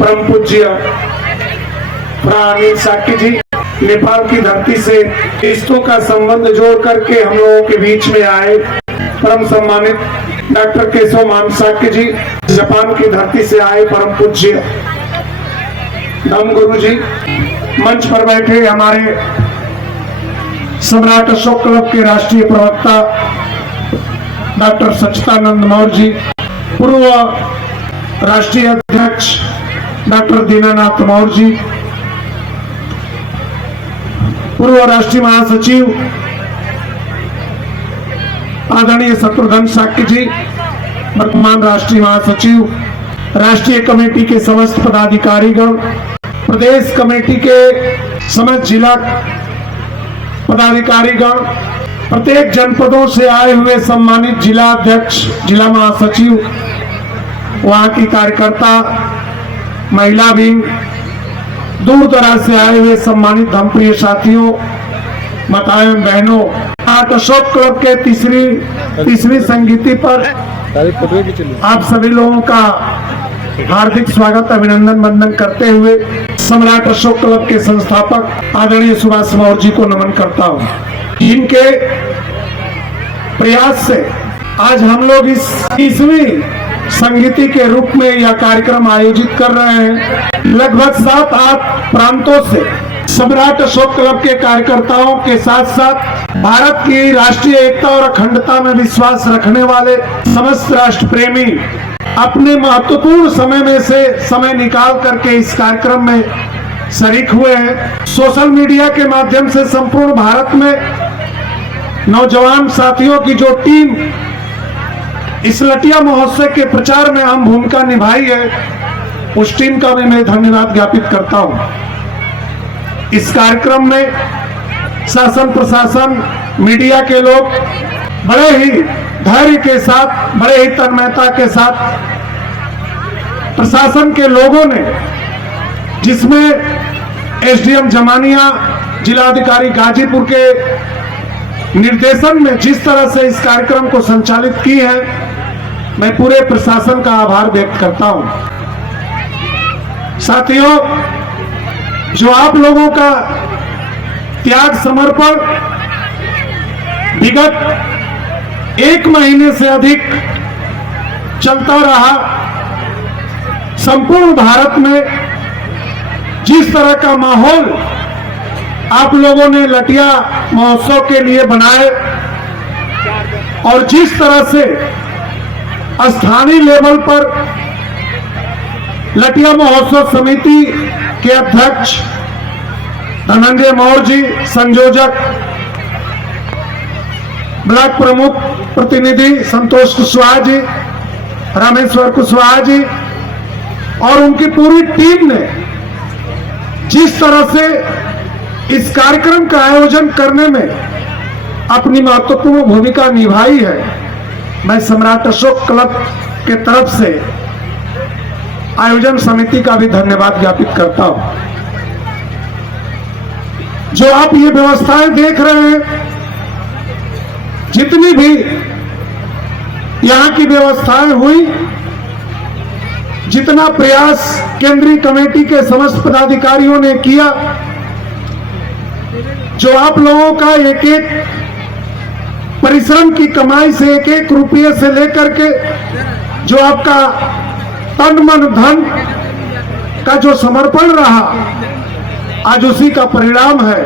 परम पूज्य अनिल साक्य जी नेपाल की धरती से रिश्तों का संबंध जोड़ करके हम लोगों के बीच में आए। परम सम्मानित डॉक्टर केशव मान साक्य जी जापान की धरती से आए। परम पूज्य धम्म गुरु जी मंच पर बैठे हमारे सम्राट अशोक क्लब के राष्ट्रीय प्रवक्ता डॉक्टर सच्चिदानंद मौर्य जी, पूर्व राष्ट्रीय अध्यक्ष डॉक्टर दीनानाथ मौर्य जी, पूर्व राष्ट्रीय महासचिव आदरणीय शत्रुघ्न साक्य जी, वर्तमान राष्ट्रीय महासचिव, राष्ट्रीय कमेटी के समस्त पदाधिकारीगण, प्रदेश कमेटी के समस्त जिला पदाधिकारीगण, प्रत्येक जनपदों से आए हुए सम्मानित जिला अध्यक्ष, जिला महासचिव, वहां की कार्यकर्ता, महिला विंग, दूर दराज से आए हुए सम्मानित धर्मप्रिय साथियों, माताएं बहनों, अशोक क्लब के तीसरी संगीति पर आप सभी लोगों का हार्दिक स्वागत, अभिनंदन, वंदन करते हुए सम्राट अशोक क्लब के संस्थापक आदरणीय सुभाष मौर्य जी को नमन करता हूं। इनके प्रयास से आज हम लोग इस 30वीं संगीति के रूप में यह कार्यक्रम आयोजित कर रहे हैं। लगभग 7-8 प्रांतों से सम्राट अशोक क्लब के कार्यकर्ताओं के साथ साथ भारत की राष्ट्रीय एकता और अखंडता में विश्वास रखने वाले समस्त राष्ट्र प्रेमी अपने महत्वपूर्ण समय में से समय निकाल करके इस कार्यक्रम में शरीक हुए हैं। सोशल मीडिया के माध्यम से संपूर्ण भारत में नौजवान साथियों की जो टीम इस लटिया महोत्सव के प्रचार में अहम भूमिका निभाई है, उस टीम का भी मैं धन्यवाद ज्ञापित करता हूं। इस कार्यक्रम में शासन प्रशासन, मीडिया के लोग बड़े ही धैर्य के साथ, बड़े ही तन्मयता के साथ, प्रशासन के लोगों ने, जिसमें एसडीएम जमानिया, जिलाधिकारी गाजीपुर के निर्देशन में जिस तरह से इस कार्यक्रम को संचालित की है, मैं पूरे प्रशासन का आभार व्यक्त करता हूं। साथियों, जो आप लोगों का त्याग समर्पण विगत 1 महीने से अधिक चलता रहा, संपूर्ण भारत में जिस तरह का माहौल आप लोगों ने लटिया महोत्सव के लिए बनाए और जिस तरह से स्थानीय लेवल पर लटिया महोत्सव समिति के अध्यक्ष धनंजय मौर्य जी, संयोजक ब्लॉक प्रमुख प्रतिनिधि संतोष कुशवाहा जी, रामेश्वर कुशवाहा जी और उनकी पूरी टीम ने जिस तरह से इस कार्यक्रम का आयोजन करने में अपनी महत्वपूर्ण भूमिका निभाई है, मैं सम्राट अशोक क्लब के तरफ से आयोजन समिति का भी धन्यवाद ज्ञापित करता हूं। जो आप ये व्यवस्थाएं देख रहे हैं, जितनी भी यहां की व्यवस्थाएं हुई, जितना प्रयास केंद्रीय कमेटी के समस्त पदाधिकारियों ने किया, जो आप लोगों का एक एक परिश्रम की कमाई से, एक एक रुपये से लेकर के जो आपका तन मन धन का जो समर्पण रहा, आज उसी का परिणाम है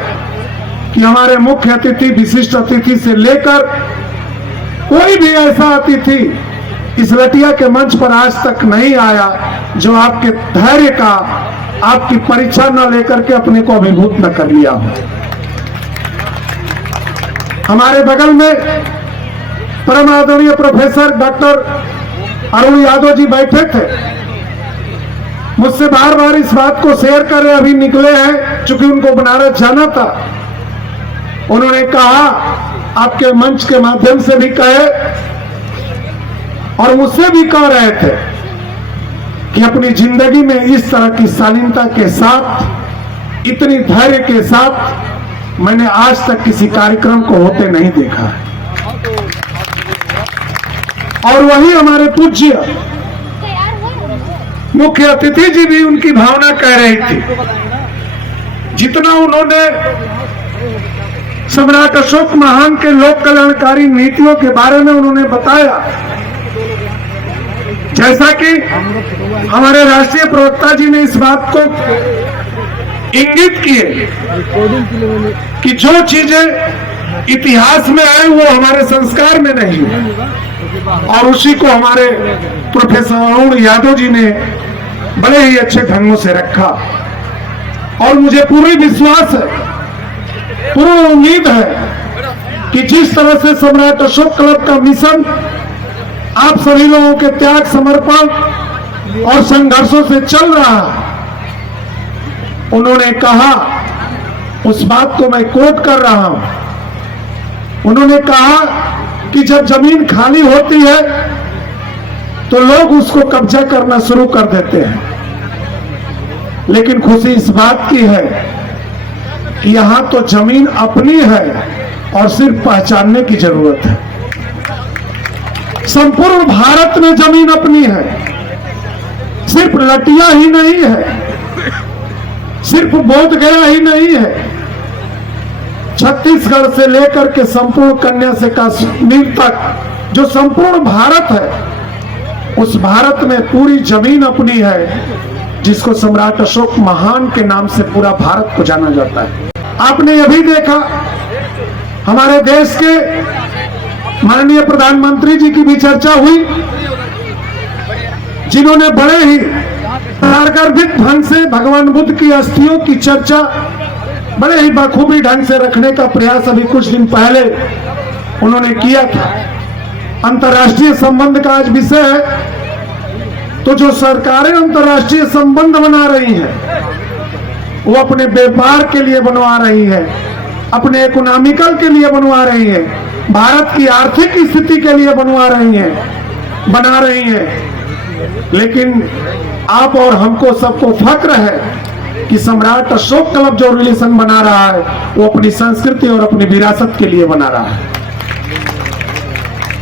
कि हमारे मुख्य अतिथि, विशिष्ट अतिथि से लेकर कोई भी ऐसा अतिथि इस लटिया के मंच पर आज तक नहीं आया जो आपके धैर्य का, आपकी परीक्षा न लेकर के अपने को अभिभूत न कर लिया हो। हमारे बगल में परम आदरणीय प्रोफेसर डॉक्टर अरुण यादव जी बैठे थे, मुझसे बार बार इस बात को शेयर कर रहे, अभी निकले हैं, चूंकि उनको बनारस जाना था। उन्होंने कहा, आपके मंच के माध्यम से भी कहे और मुझसे भी कह रहे थे कि अपनी जिंदगी में इस तरह की शालीनता के साथ, इतनी धैर्य के साथ मैंने आज तक किसी कार्यक्रम को होते नहीं देखा है। और वही हमारे पूज्य मुख्य अतिथि जी भी उनकी भावना कह रही थी। जितना उन्होंने सम्राट अशोक महान के लोक कल्याणकारी नीतियों के बारे में उन्होंने बताया, जैसा कि हमारे राष्ट्रीय प्रवक्ता जी ने इस बात को इंगित किए कि जो चीजें इतिहास में है वो हमारे संस्कार में नहीं है, और उसी को हमारे प्रोफेसर अरुण यादव जी ने बड़े ही अच्छे ढंगों से रखा। और मुझे पूरी विश्वास है, पूरी उम्मीद है कि जिस तरह से सम्राट अशोक क्लब का मिशन आप सभी लोगों के त्याग, समर्पण और संघर्षों से चल रहा है, उन्होंने कहा, उस बात को मैं कोट कर रहा हूं, उन्होंने कहा कि जब जमीन खाली होती है तो लोग उसको कब्जा करना शुरू कर देते हैं, लेकिन खुशी इस बात की है कि यहां तो जमीन अपनी है और सिर्फ पहचानने की जरूरत है। संपूर्ण भारत में जमीन अपनी है, सिर्फ लटिया ही नहीं है, सिर्फ बोधगया ही नहीं है, छत्तीसगढ़ से लेकर के संपूर्ण कन्या से कश्मीर तक जो संपूर्ण भारत है, उस भारत में पूरी जमीन अपनी है, जिसको सम्राट अशोक महान के नाम से पूरा भारत को जाना जाता है। आपने यह भी देखा, हमारे देश के माननीय प्रधानमंत्री जी की भी चर्चा हुई, जिन्होंने बड़े ही गर्भित ढंग से भगवान बुद्ध की अस्थियों की चर्चा बड़े ही बखूबी ढंग से रखने का प्रयास अभी कुछ दिन पहले उन्होंने किया था। अंतर्राष्ट्रीय संबंध का आज विषय है, तो जो सरकारें अंतर्राष्ट्रीय संबंध बना रही हैं, वो अपने व्यापार के लिए बनवा रही है, अपने इकोनॉमिकल के लिए बनवा रही है, भारत की आर्थिक स्थिति के लिए बना रही है। लेकिन आप और हमको सबको फक्र है कि सम्राट अशोक क्लब जो रिलेशन बना रहा है, वो अपनी संस्कृति और अपनी विरासत के लिए बना रहा है।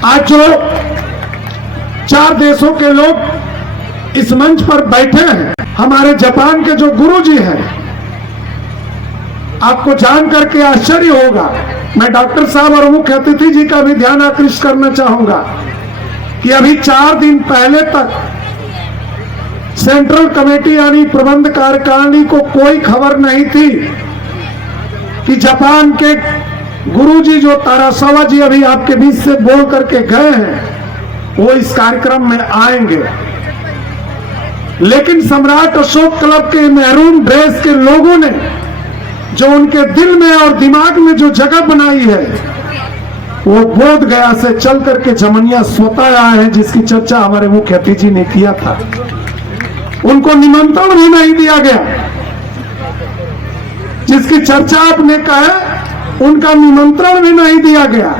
आज जो 4 देशों के लोग इस मंच पर बैठे हैं, हमारे जापान के जो गुरुजी हैं, आपको जान करके आश्चर्य होगा। मैं डॉक्टर साहब और मुख्य अतिथि जी का भी ध्यान आकृष्ट करना चाहूंगा कि अभी 4 दिन पहले तक सेंट्रल कमेटी यानी प्रबंध कार्यकारिणी को कोई खबर नहीं थी कि जापान के गुरुजी जो तारासावा जी अभी आपके बीच से बोल करके गए हैं, वो इस कार्यक्रम में आएंगे। लेकिन सम्राट अशोक क्लब के मैरून ड्रेस के लोगों ने जो उनके दिल में और दिमाग में जो जगह बनाई है, वो बोध गया से चल करके जमनिया स्वतः आए हैं, जिसकी चर्चा हमारे मुख्य अतिथि ने किया था। उनको निमंत्रण भी नहीं दिया गया, जिसकी चर्चा आपने कहा, उनका निमंत्रण भी नहीं दिया गया।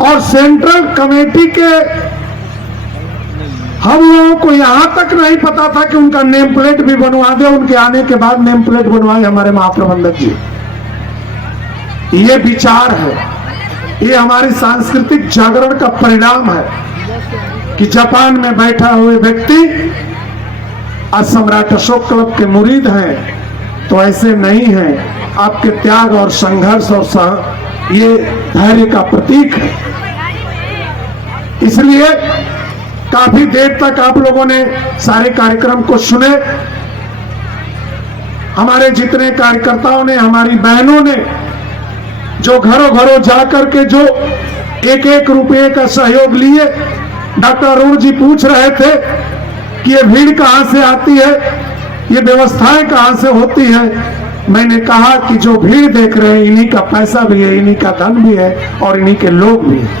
और सेंट्रल कमेटी के हम लोगों को यहां तक नहीं पता था कि उनका नेम प्लेट भी बनवा दे। उनके आने के बाद नेम प्लेट बनवाए हमारे महाप्रबंधक जी। ये विचार है, ये हमारी सांस्कृतिक जागरण का परिणाम है कि जापान में बैठा हुए व्यक्ति आज सम्राट अशोक क्लब के मुरीद हैं, तो ऐसे नहीं हैं। आपके त्याग और संघर्ष और ये धैर्य का प्रतीक है। इसलिए काफी देर तक आप लोगों ने सारे कार्यक्रम को सुने। हमारे जितने कार्यकर्ताओं ने, हमारी बहनों ने जो घरों घरों जाकर के जो 1-1 रुपये का सहयोग लिए, डॉक्टर अरुण जी पूछ रहे थे कि ये भीड़ कहां से आती है, ये व्यवस्थाएं कहां से होती है। मैंने कहा कि जो भीड़ देख रहे हैं, इन्हीं का पैसा भी है, इन्हीं का धन भी है और इन्हीं के लोग भी हैं।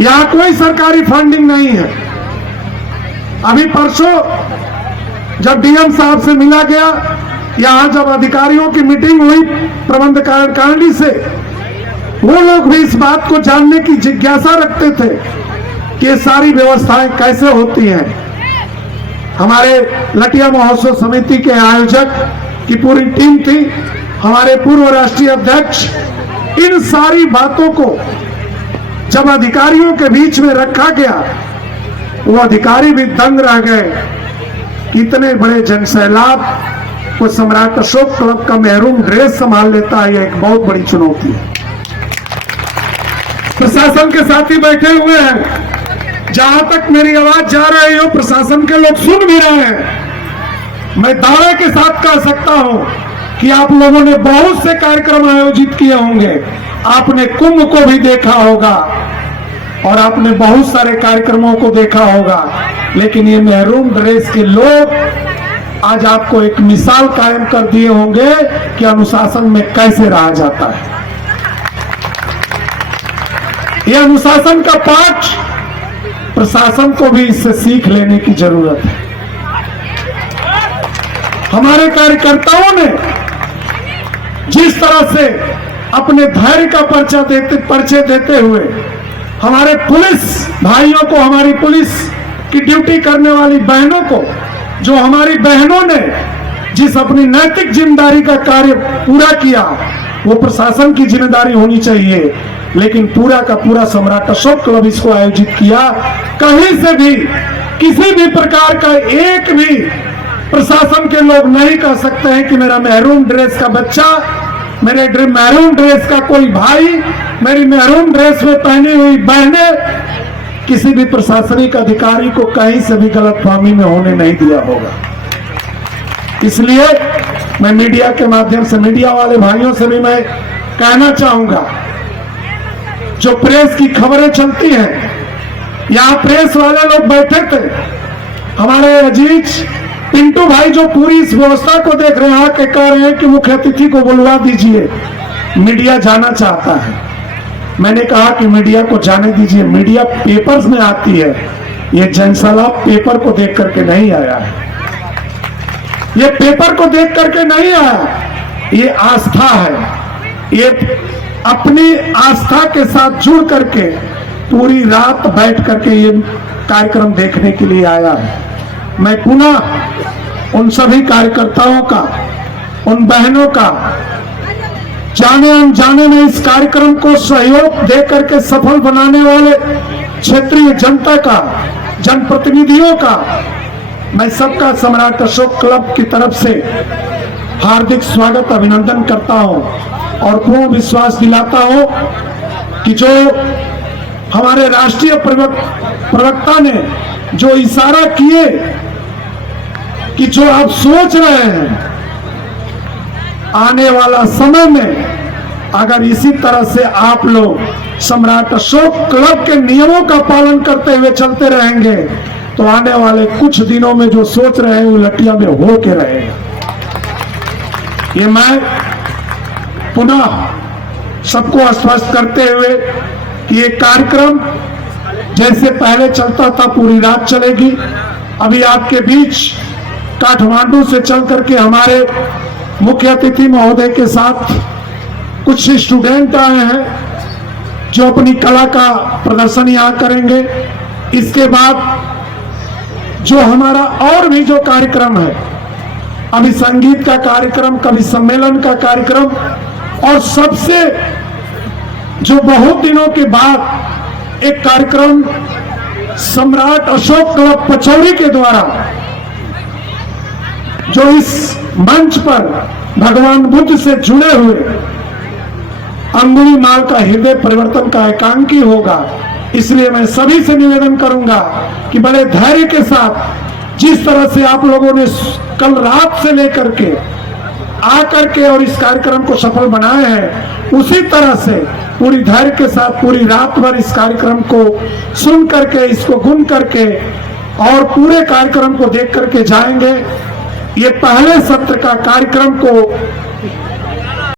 यहां कोई सरकारी फंडिंग नहीं है। अभी परसों जब डीएम साहब से मिला गया, यहां जब अधिकारियों की मीटिंग हुई प्रबंध कार्यकारिणी से, वो लोग भी इस बात को जानने की जिज्ञासा रखते थे कि ये सारी व्यवस्थाएं कैसे होती हैं। हमारे लटिया महोत्सव समिति के आयोजक की पूरी टीम थी, हमारे पूर्व राष्ट्रीय अध्यक्ष, इन सारी बातों को जब अधिकारियों के बीच में रखा गया, वो अधिकारी भी दंग रह गए इतने बड़े जनसैलाब को सम्राट अशोक क्लब का महरूम ड्रेस संभाल लेता है, यह एक बहुत बड़ी चुनौती है। प्रशासन के साथी बैठे हुए हैं, जहां तक मेरी आवाज जा रही हो प्रशासन के लोग सुन भी रहे हैं। मैं दावे के साथ कह सकता हूं कि आप लोगों ने बहुत से कार्यक्रम आयोजित किए होंगे, आपने कुंभ को भी देखा होगा और आपने बहुत सारे कार्यक्रमों को देखा होगा, लेकिन ये महरूम ड्रेस के लोग आज आपको एक मिसाल कायम कर दिए होंगे कि अनुशासन में कैसे रहा जाता है। यह अनुशासन का पाठ प्रशासन को भी इससे सीख लेने की जरूरत है। हमारे कार्यकर्ताओं ने जिस तरह से अपने धैर्य का परिचय देते हुए हमारे पुलिस भाइयों को, हमारी पुलिस की ड्यूटी करने वाली बहनों को, जो हमारी बहनों ने जिस अपनी नैतिक जिम्मेदारी का कार्य पूरा किया, वो प्रशासन की जिम्मेदारी होनी चाहिए, लेकिन पूरा का पूरा सम्राट अशोक क्लब इसको आयोजित किया। कहीं से भी किसी भी प्रकार का एक भी प्रशासन के लोग नहीं कह सकते हैं कि मेरा महरूम ड्रेस का बच्चा, मेरे महरूम ड्रेस का कोई भाई, मेरी महरूम ड्रेस में पहनी हुई बहनें किसी भी प्रशासनिक अधिकारी को कहीं से भी गलतफहमी में होने नहीं दिया होगा। इसलिए मैं मीडिया के माध्यम से मीडिया वाले भाइयों से भी मैं कहना चाहूंगा, जो प्रेस की खबरें चलती हैं, यहां प्रेस वाले लोग बैठे थे, हमारे अजीज पिंटू भाई जो पूरी इस व्यवस्था को देख रहे हैं, आके कह रहे हैं कि मुख्य अतिथि को बुलवा दीजिए, मीडिया जाना चाहता है। मैंने कहा कि मीडिया को जाने दीजिए, मीडिया पेपर्स में आती है, ये जनसैलाब पेपर को देख करके नहीं आया है, ये पेपर को देख करके नहीं आया, ये आस्था है, ये अपनी आस्था के साथ जुड़ करके पूरी रात बैठ करके ये कार्यक्रम देखने के लिए आया है। मैं पुनः उन सभी कार्यकर्ताओं का, उन बहनों का, जाने अनजाने में इस कार्यक्रम को सहयोग दे करके सफल बनाने वाले क्षेत्रीय जनता का, जनप्रतिनिधियों का, मैं सबका सम्राट अशोक क्लब की तरफ से हार्दिक स्वागत, अभिनंदन करता हूं और पूर्ण विश्वास दिलाता हूं कि जो हमारे राष्ट्रीय प्रवक्ता ने जो इशारा किए कि जो आप सोच रहे हैं आने वाला समय में अगर इसी तरह से आप लोग सम्राट अशोक क्लब के नियमों का पालन करते हुए चलते रहेंगे तो आने वाले कुछ दिनों में जो सोच रहे हैं वो लटिया में हो के रहेगा। ये मैं पुनः सबको आश्वस्त करते हुए कि ये कार्यक्रम जैसे पहले चलता था पूरी रात चलेगी। अभी आपके बीच काठमांडू से चल करके हमारे मुख्य अतिथि महोदय के साथ कुछ स्टूडेंट आए हैं जो अपनी कला का प्रदर्शन यहाँ करेंगे। इसके बाद जो हमारा और भी जो कार्यक्रम है, अभी संगीत का कार्यक्रम, कभी सम्मेलन का कार्यक्रम, और सबसे जो बहुत दिनों के बाद एक कार्यक्रम सम्राट अशोक क्लब पचौरी के द्वारा जो इस मंच पर भगवान बुद्ध से जुड़े हुए अंगुलीमाल का हृदय परिवर्तन का एकांकी होगा। इसलिए मैं सभी से निवेदन करूंगा कि बड़े धैर्य के साथ जिस तरह से आप लोगों ने कल रात से लेकर के आकर के और इस कार्यक्रम को सफल बनाए हैं, उसी तरह से पूरी धैर्य के साथ पूरी रात भर इस कार्यक्रम को सुन करके, इसको गुन करके और पूरे कार्यक्रम को देख करके जाएंगे। ये पहले सत्र का कार्यक्रम को